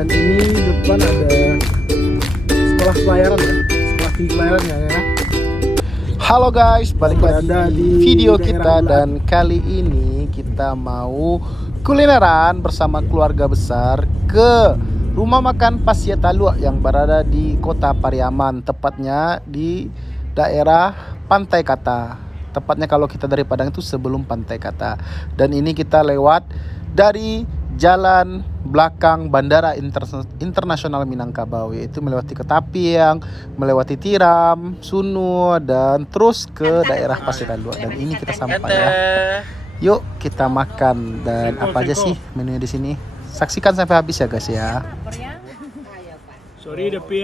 Dan ini depan ada sekolah pelayaran ya, sekolah tinggi pelayaran ya. Halo guys, balik lagi di video kita dan kali ini kita mau kulineran bersama keluarga besar ke rumah makan Pasya Talua yang berada di kota Pariaman, tepatnya di daerah Pantai Kata. Tepatnya kalau kita dari Padang itu sebelum Pantai Kata. Dan ini kita lewat dari jalan belakang Bandara Internasional Minangkabau, yaitu melewati Ketapiang, melewati Tiram, Sunu, dan terus ke daerah Pasya Talua. Dan ini kita sampai ya. Yuk kita makan. Dan apa aja sih menunya di sini? Saksikan sampai habis ya guys ya. Sorry, depi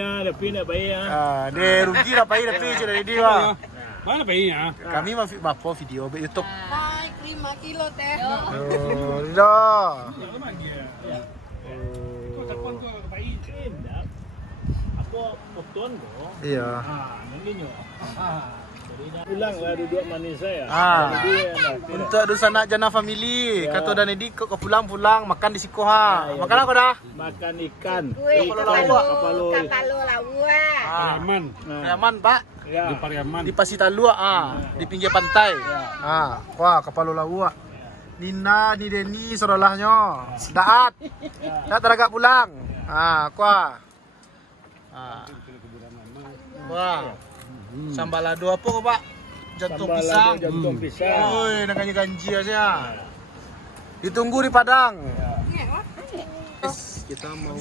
nak bayar. Dia rugi lah bayar depi sudah dia lah. Mana bayarnya? Kami mau video di YouTube. Hai, 5 kilo teh. Oh, dah. Apa poton kok? Iya. Nanti nyo. Pulang lah duduk manis saya. Untuk dusana jana family. Kata dan ini kau pulang makan di Sikoha. Makan apa dah? Makan ikan. Kapalo lawa. Pariaman. Pariaman, Pak. Ya. Di Pariaman. Di Pasya Talua, di pinggir pantai. Wah, kapal lawa. Nina, ni Deni, saudarahnyo. Daat. Daat teragak pulang. Kuah. Wah. Sambalado apa kok, Pak? Jantung pisang. Jantung pisang. Oi, nak ganji aja. Ditunggu di Padang. Kita mau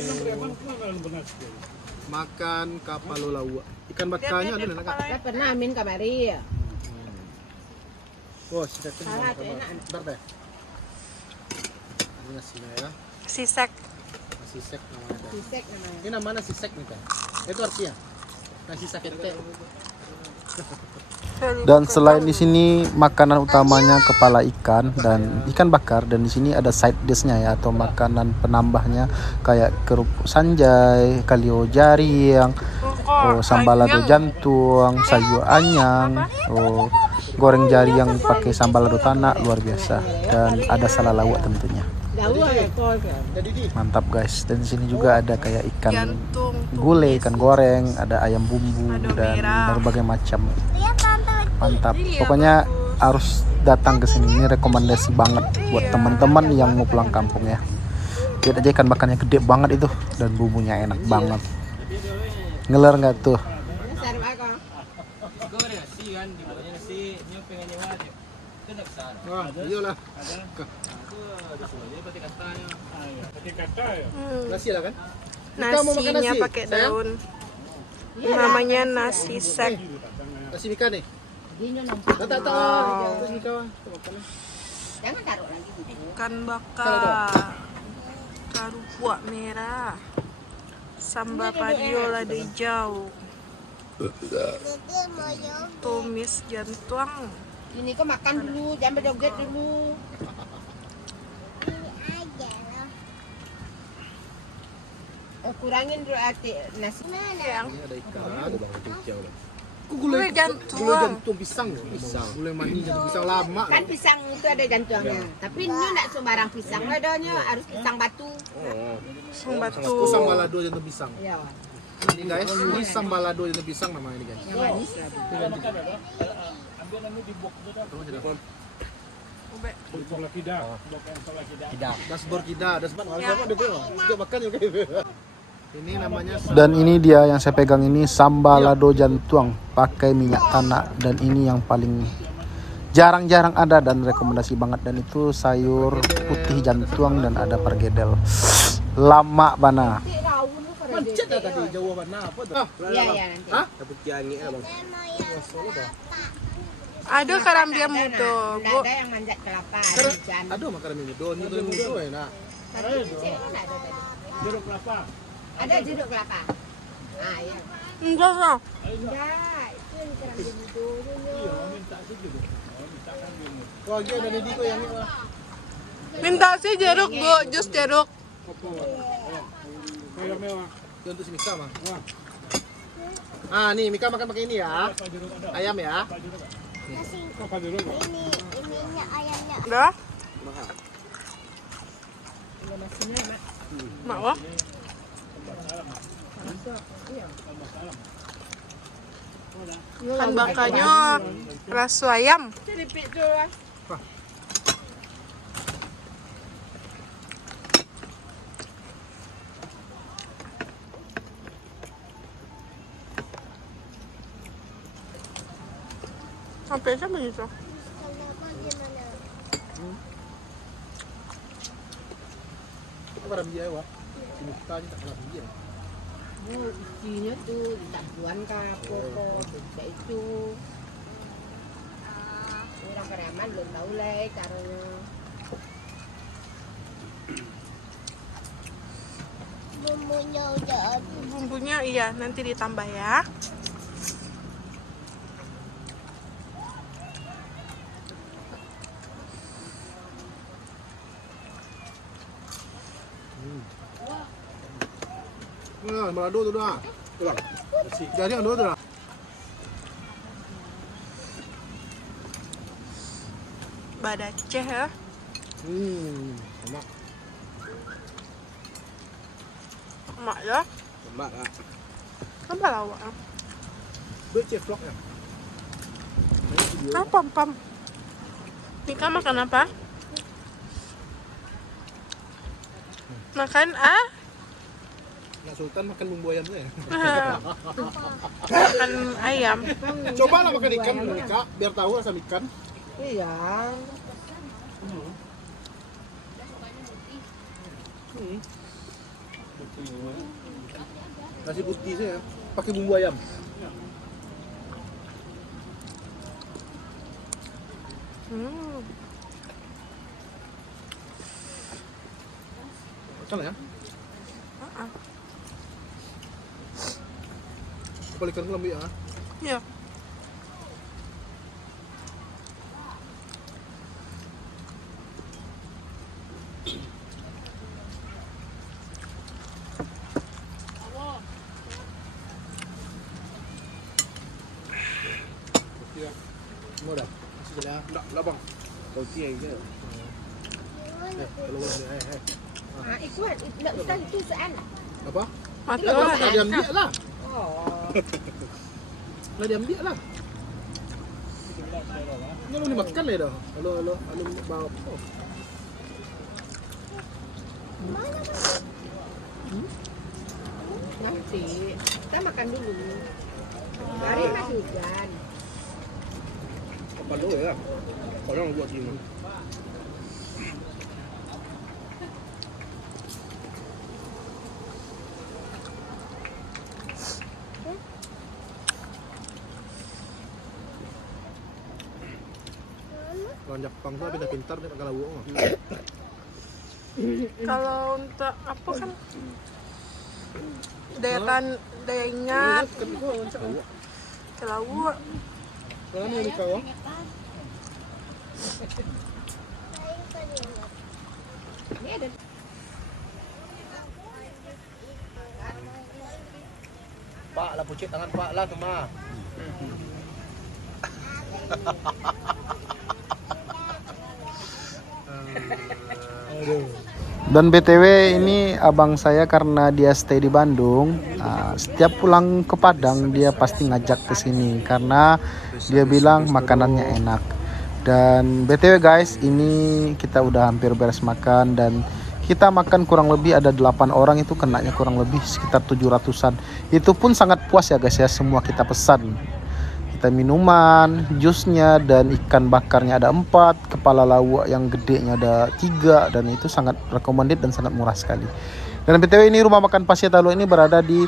makan kapal lawa. Ikan bakarnya ada nak. Saya pernah amin kamari. Oh, sudah Salah tuh enak. Bentar deh. Ini nasinya ya. Sisek. Nasi sek namanya. Sisek namanya. Ini nama nasi sek nih kan. Itu artinya nasi sakete. Dan selain di sini makanan utamanya kepala ikan dan ikan bakar, dan di sini ada side dish-nya ya, atau makanan penambahnya kayak kerupuk sanjay, kalio jaring, sambalado jantung, sayur anyang, goreng jari yang pakai sambalado tanak luar biasa, dan ada salalawak tentunya. Mantap guys. Dan di sini juga ada kayak ikan gulai, ikan goreng, ada ayam bumbu dan berbagai macam. Mantap. Pokoknya harus datang ke sini. Ini rekomendasi banget buat teman-teman yang mau pulang kampung ya. Lihat aja ikan bakarnya gede banget itu dan bumbunya enak banget. Ngeler nggak tuh? Wah, iyalah. Nasi lah kan? Nasinya pakai daun. Namanya nasi sek. Nasi Mika nih. Tak. Terus Mika. Jangan taruh lagi. Ikan bakar. Karupua merah. Sambal padio lada hijau. Tumis jantung. Ini kok makan dulu, jangan berjoget dulu. Kurangin dulu nasi. Yang Ini ada ikan. Ada bang hijau lah. gulai jantung. Gulai jantung pisang. Gulai mani jantung pisang lama. Kan pisang itu ada jantungnya. Tapi ini enggak sembarang pisang, adanya harus pisang batu. Batu. Sambalado jantung pisang. Ya. Ini guys, ini sambalado jantung pisang namanya ini guys. Yang manis lah. Dasbor kida, juga makan juga. Ini namanya. Dan ini dia yang saya pegang ini sambalado jantung pakai minyak tanah, dan ini yang paling jarang-jarang ada dan rekomendasi banget, dan itu sayur putih jantung dan ada pergedel. Lama bana. Macet tadi jawaban apa tuh? Iya nanti. Hah? Dapat kiangi Bang. Ada karambia muda. Enggak ada yang manjat kelapa. Aduh makanan mudo, ini tuh mudo enak. Jeruk kelapa. Ada jeruk kelapa. Iya. Enggak lah. Enggak, itu yang kerambia muda. Minta situ deh. Mintakan gini. Wah, dia ada di yang ini lah. Minta sih jeruk, Bu. Jus jeruk. Mewah. Itu untuk si Mika, Bang. Nih Mika makan pakai ini ya. Ayam ya. Apa dulu? Ininya ayamnya. Udah? Nasinya, Mak. Mak wah? Kan bakarnya rasu ayam. Apa sih begitu? Kalau bagaimana? Apa dia ya, Wak? Ini kita aja tak kenal dia. Oh, isinya tuh ditambuhan kapoko, kayak itu. Orang Keraman belum tahu lah caranya. Bumbunya udah habis. Bumbunya iya, nanti ditambah ya. Nah, balado tu dah. Tulang. Jadi ando tu dah. Badaceh ya. Enak. Mak ya. Enak ah. Apa lawak? Becek vlog ya. Apa pam? Mika makan apa? Makan Nak Sultan makan bumbu ayam tu ya. makan ayam. Coba lah makan ikan Mika, biar tahu rasa ikan. Iya. Nasi putih saya pakai bumbu ayam. Makan ya. Apa ikan kelambi ya? Ya. Semua dah. Masih dah. Tak, bang. Kau tiai je. Kalau boleh, Ah, ikut. Nak ustaz itu saan. Apa? Makan Lah dia ambil lah. Oh. Lah dia ambil lah. Ini lu dimakan lah dah. Halo bawa. Oh. Nanti kita makan dulu. Hari masih hujan. Apa dulu ya? Orang buat sini. Orang Jepang tuh pintar-pintar dia pakai lauk. Kalau untuk apa kan daya ingat kelawak. Mana ni kau? Ini ada. Pak lah pucit tangan Pak lah tu mah. Dan BTW ini abang saya karena dia stay di Bandung, setiap pulang ke Padang dia pasti ngajak ke sini karena dia bilang makanannya enak. Dan BTW guys, ini kita udah hampir beres makan dan kita makan kurang lebih ada 8 orang itu kenanya kurang lebih sekitar 700-an. Itu pun sangat puas ya guys ya, semua kita pesan. Kita minuman, jusnya dan ikan bakarnya ada 4, kepala lawak yang gedenya ada 3 dan itu sangat recommended dan sangat murah sekali. Dan BTW ini rumah makan Pasya Talua ini berada di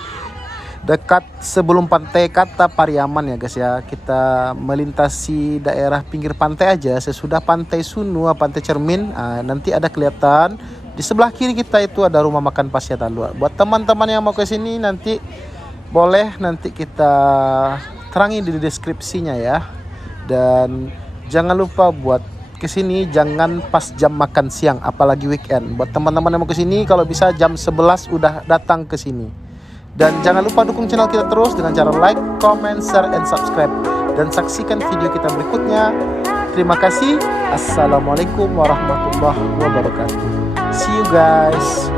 dekat sebelum pantai Kata Pariaman ya guys ya. Kita melintasi daerah pinggir pantai aja, sesudah pantai Sunua, pantai Cermin, nanti ada kelihatan di sebelah kiri kita itu ada rumah makan Pasya Talua. Buat teman-teman yang mau ke sini nanti boleh nanti kita terangi di deskripsinya ya. Dan jangan lupa buat kesini jangan pas jam makan siang, apalagi weekend. Buat teman-teman yang mau kesini kalau bisa jam 11 udah datang ke sini. Dan jangan lupa dukung channel kita terus dengan cara like, comment, share, and subscribe. Dan saksikan video kita berikutnya. Terima kasih. Assalamualaikum warahmatullahi wabarakatuh. See you guys.